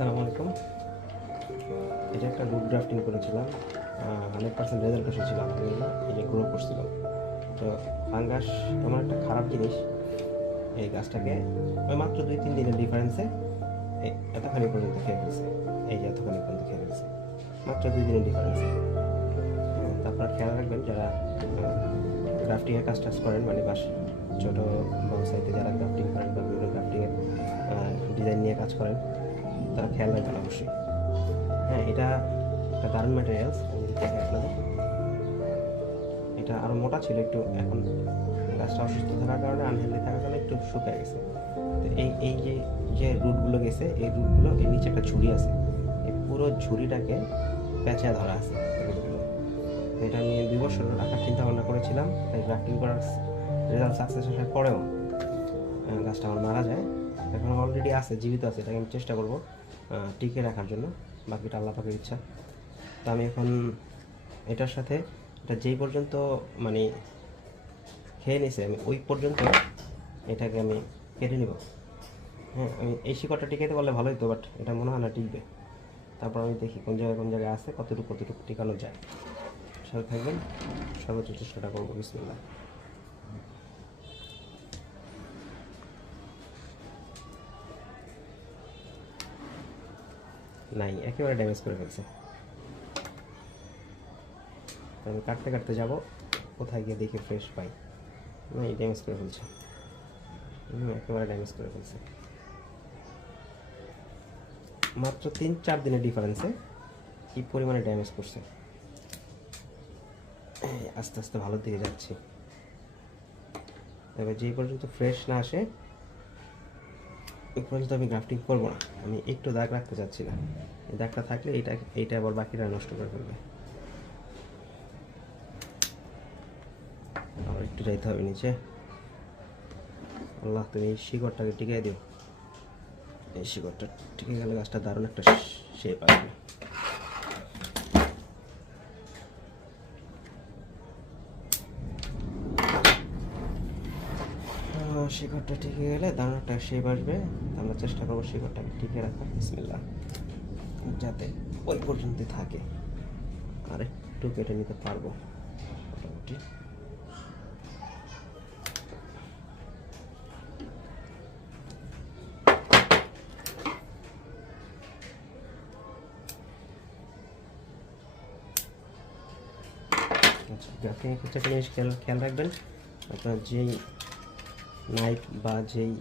আসসালামু আলাইকুম। এটা একটা রুট ড্রাফটিং করেছিলাম, 100% রেজাল্ট এসেছিল আলহামদুলিল্লাহ। এই যে গ্রো করছিল। তো ফাঙ্গাস এমন একটা খারাপ জিনিস, এই গাছটাকে ওই মাত্র 2-3 দিনের ডিফারেন্সে এতখানি পর্যন্ত খেয়ে ফেলছে। এই যে এতখানি পর্যন্ত খেয়ে ফেলছে মাত্র 2 দিনের ডিফারেন্সে। হ্যাঁ, তারপর খেয়াল রাখবেন যারা গ্রাফটিংয়ের কাজ টাজ করেন, মানে বাস ছোটো বংশাইতে যারা গ্রাফটিং করেন বা বিভিন্ন গ্রাফটিংয়ের ডিজাইন নিয়ে কাজ করেন, তারা খেয়াল রাখবেন অবশ্যই। হ্যাঁ, এটা একটা দারুণ ম্যাটেরিয়ালস। আমি যদি দেখে আপনাদের, এটা আরও মোটা ছিল একটু, এখন গাছটা অসুস্থ থাকার কারণে, আনহেলদি থাকার কারণে একটু শুকিয়ে গেছে। তো এই যে যে রুটগুলো গেছে, এই রুটগুলো এর নিচে একটা ঝুড়ি আছে, এই পুরো ঝুড়িটাকে প্যাঁচা ধরা আছে রুটগুলো। তো এটা নিয়ে 2 বছর রাখার চিন্তা ভাবনা করেছিলাম। তাই গ্রাফটিং করার রেজাল্ট সাকসেস আসার পরেও গাছটা আমার মারা যায়। এখন অলরেডি আছে, জীবিত আছে। এটাকে আমি চেষ্টা করবো টিকে রাখার জন্য, বাকিটা আল্লাহ পাকের ইচ্ছা। তো আমি এখন এটার সাথে এটা যেই পর্যন্ত মানে খেয়ে নিছে, আমি ওই পর্যন্ত এটাকে আমি কেটে নিব। হ্যাঁ, আমি এই শিকড়টা টিকাইতে পারলে ভালোই তো, বাট এটা মনে হয় না টিকবে। তারপর আমি দেখি কোন জায়গায় আছে, কতটুকু টিকানো যায়। সাথে থাকবেন, সর্বোচ্চ চেষ্টাটা করবো। বিসমিল্লাহ। নাই, একেবারে ড্যামেজ করে ফেলছে। আমি কাটতে যাব, কোথায় গিয়ে দেখে ফ্রেশ পাই, নাই ড্যামেজ করে ফেলছে। একেবারে ড্যামেজ করে ফেলছে। মাত্র 3-4 দিনের ডিফারেন্সে কি পরিমাণে ড্যামেজ করছে। আস্তে আস্তে ভালোর দিকে যাচ্ছি। তবে যেই পর্যন্ত ফ্রেশ না আসে এই পর্যন্ত আমি গ্রাফটিং করবো না। আমি একটু দাগ রাখতে চাচ্ছি না। এই দাগটা থাকলে এইটা আবার বাকিটা নষ্ট করে ফেলবে। আবার একটু যাইতে হবে নিচে। আল্লাহ, তুমি এই শিকড়টাকে টিকিয়ে দিও। এই শিকড়টা টিকে গেলে গাছটা দারুণ একটা শেপ আসবে। শিকড়টা টিকে গেলে দারুণ একটা শেপ আসবে। আমরা চেষ্টা করবো শিকড়টাকে টিকে রাখার। বিসমিল্লাহ, যাতে ওই পর্যন্ত থাকে। আর একটু কেটে নিতে পারবো মোটামুটি। আচ্ছা, গ্রাফটিংয়ের ক্ষেত্রে একটা জিনিস খেয়াল রাখবেন, আপনার যেই নাইফ বা যেই